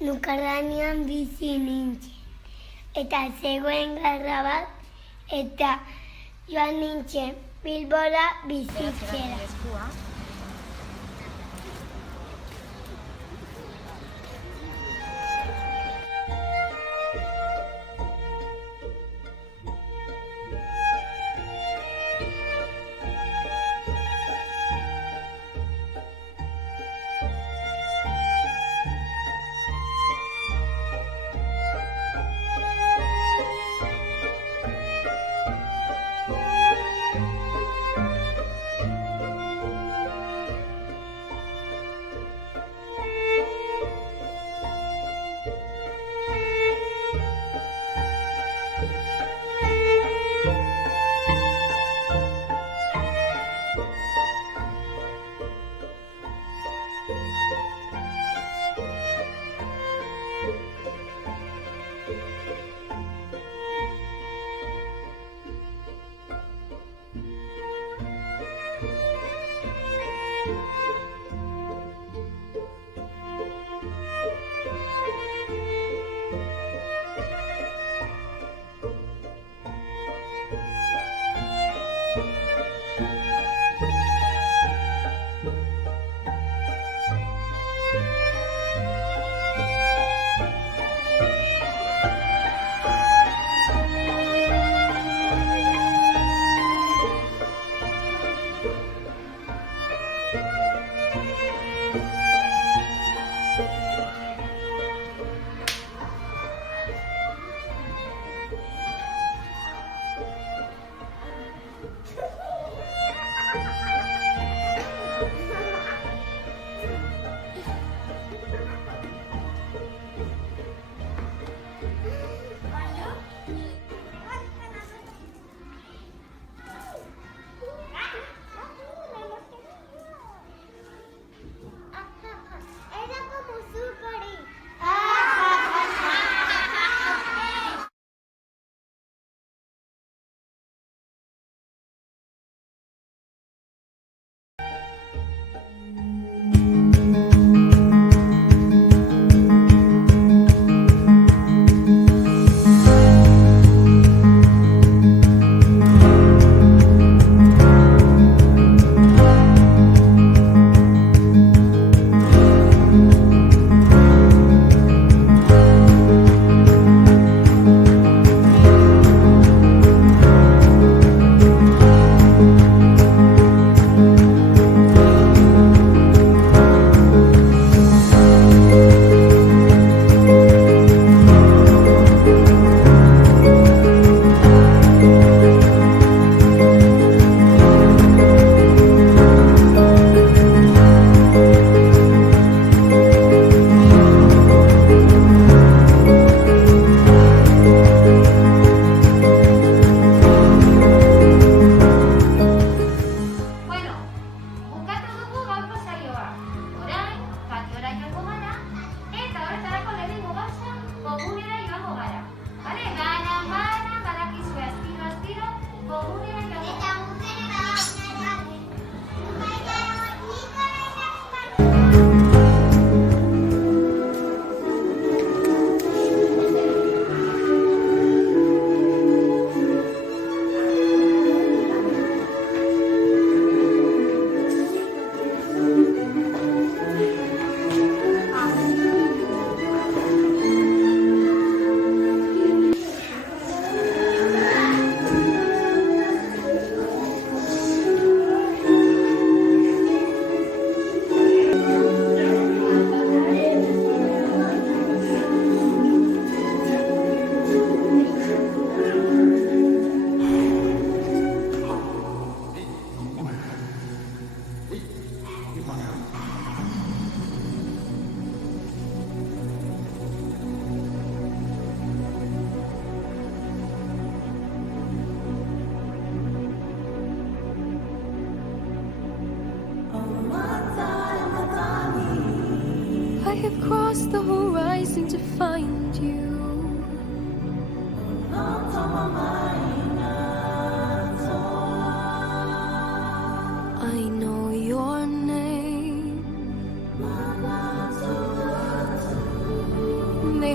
Nukarranean bizi nintzen. Eta zegoen garra bat, eta joan nintzen Bilbora bizitzera.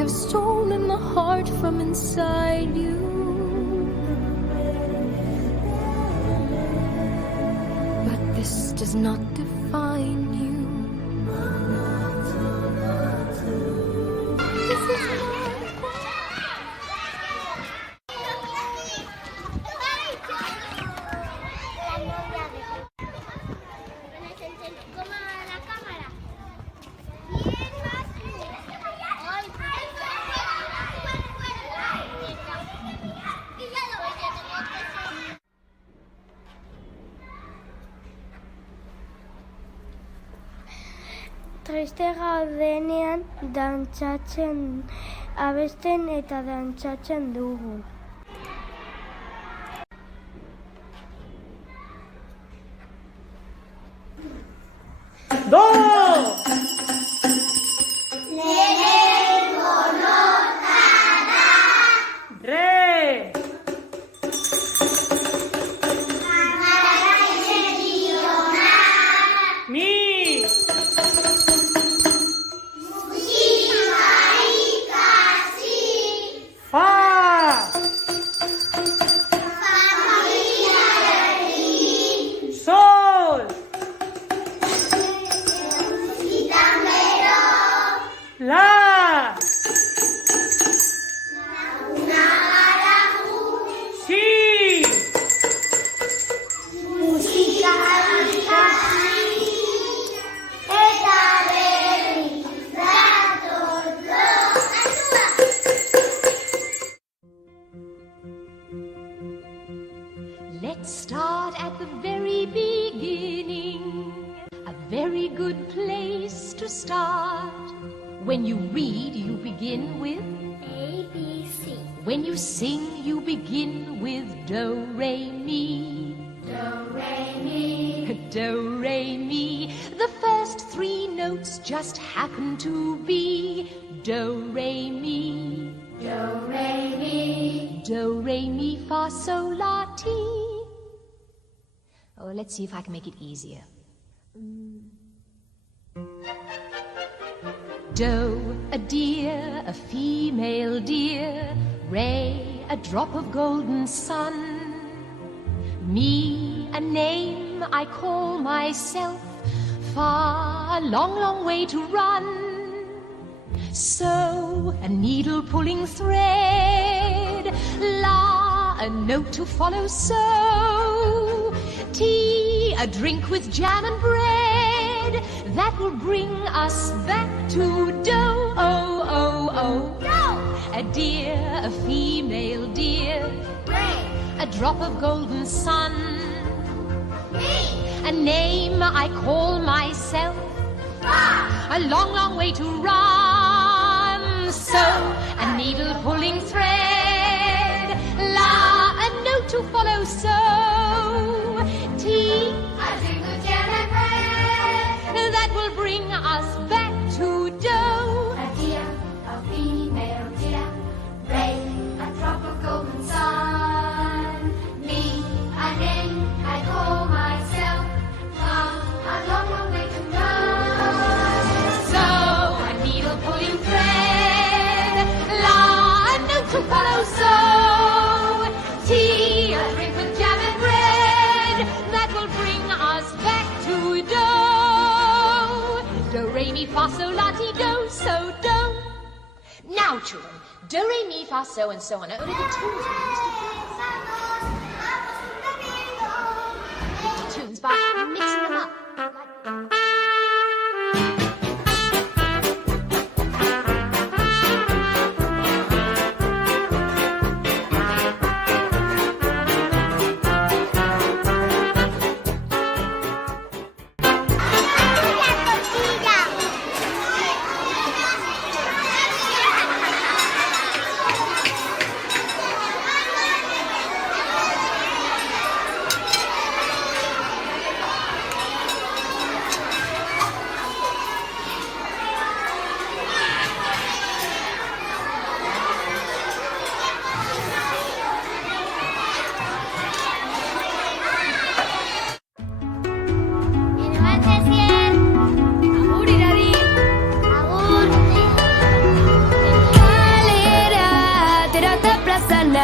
have stolen the heart from inside you. But this does not define you. This is Triste gaudenean dantzatzen, abesten eta dantzatzen dugu. Do! Re! Mi! Fa! Sol! La! Si! Let's start at the very beginning. A very good place to start. When you read, you begin with A, B, C. when you sing, you begin with do, re, mi. Do, re, mi. Do, re, mi. The first three notes just happen to be do, re, mi. Do, re, mi. Do, re, mi, fa, sol, la, ti. Oh, let's see if I can make it easier. Do, a deer, a female deer. Re, a drop of golden sun. Me, a name I call myself. Fa, a long, long way to run. So, a needle pulling thread. La, a note to follow. So, tea, a drink with jam and bread. That will bring us back to do. Oh, oh, oh. Do. A deer, a female deer. Re, A drop of golden sun. mi. A name I call myself. Fa. A long, long way to run. So, a needle pulling thread. La, a note to follow. So, tea, A drink with jam and bread. that will bring us back to do. A deer, a female deer. Re, a drop of golden sun. Me, a name I call myself. Fa, a long, long way to run. So, a needle pulling thread. La, a note to follow. So, tea, a drink with jam and bread. That will bring us back to do. Do, re, mi, fa, sol, la, ti, do. So, do. Now, children, do, re, mi, fa, so, and so on. Only the tunes we used to play. The tunes by mixing them up. Like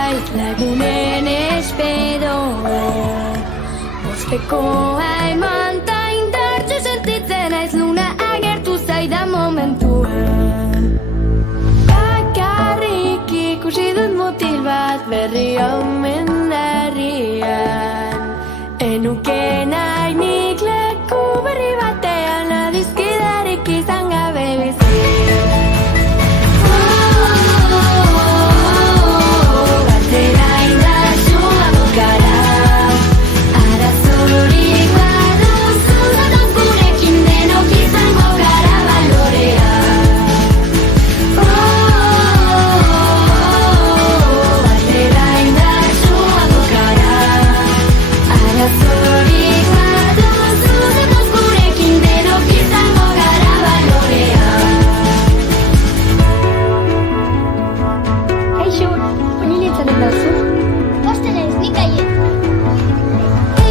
naiz lagunen esperoa. Bostekoa eman ta indartsu sentitzen naiz luna agertu zaidan momentuan. Bakarrik ikusi dut mutil bat berri omen herrian. Enuke nahi nik leku berri batean adizkidarik izan gabe bizi. Batera indartsuak gara, arazorik baduzu zatoz gurekin denok izango gara balorea. Batera indartsuak gara, arazorik baduzu zatoz gurekin denok izango gara balorea. Kaixo, honi nintzaren dauzu? Posten ez, nik aien.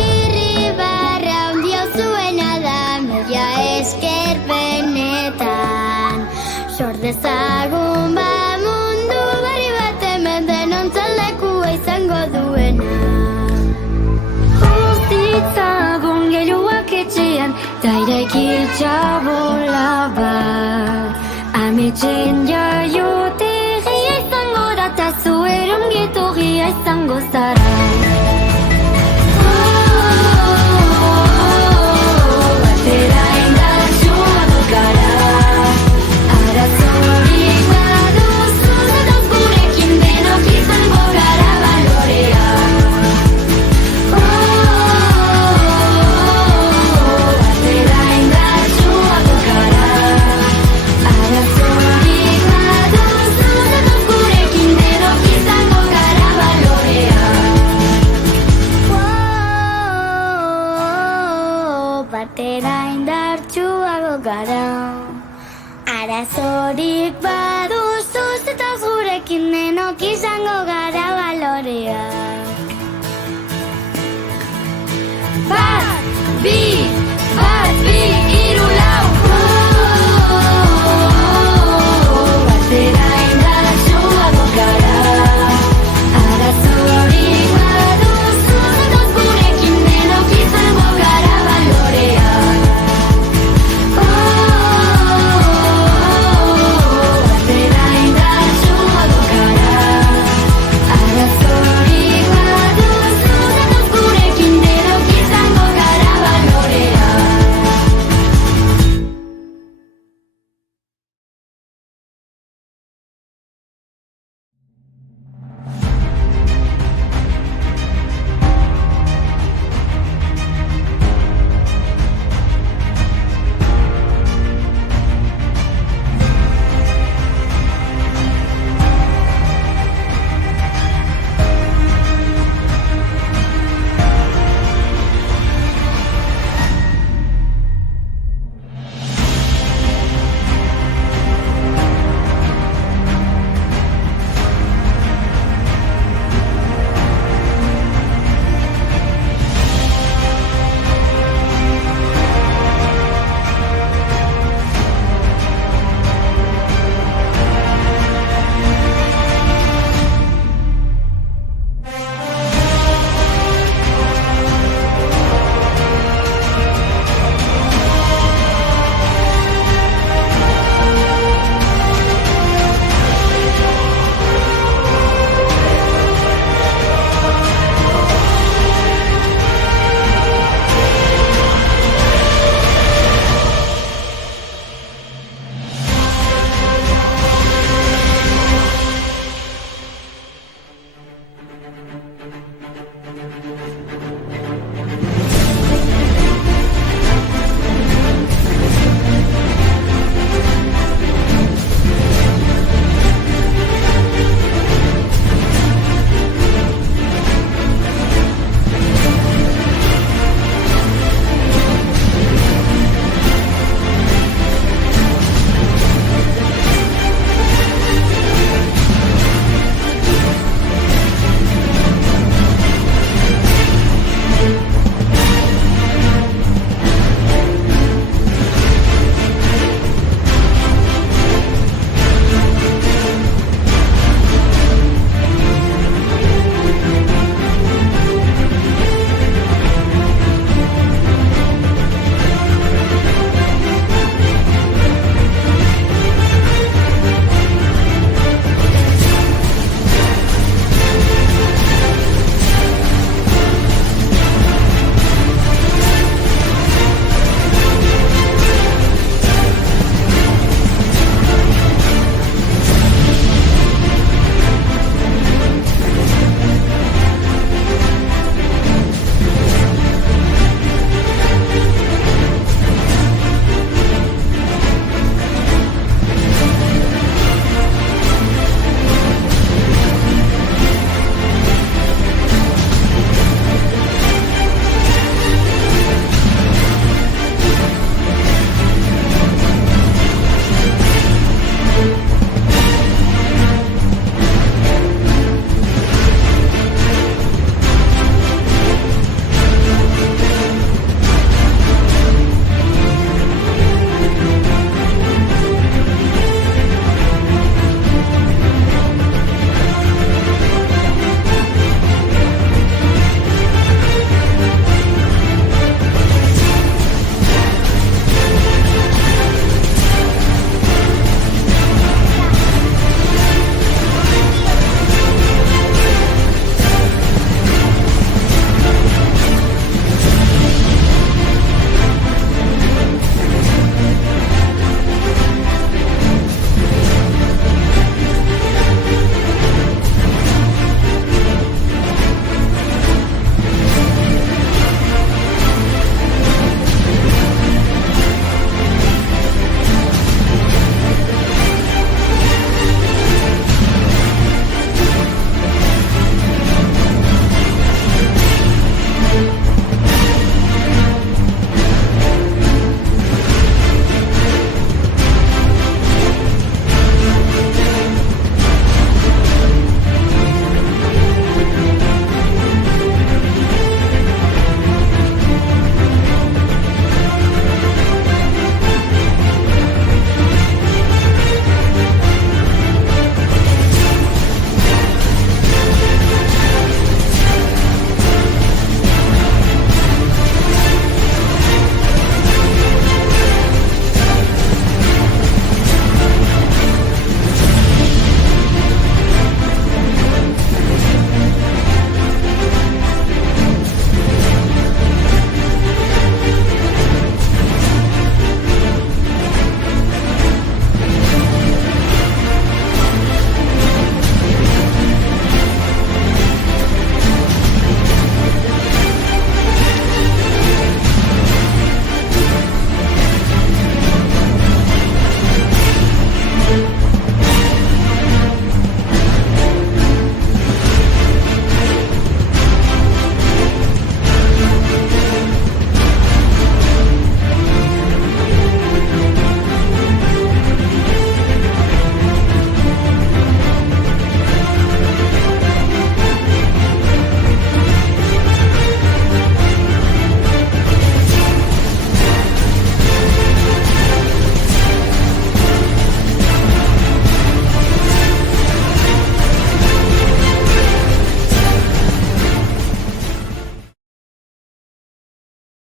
Irribarra handia zuena da, mila esker benetan. Sor dezagun ba mundu berri bat hemen denontzat lekua izango duena. Uztitzagun gehiuak etxean, ta iraiki txabola bat. Ametxen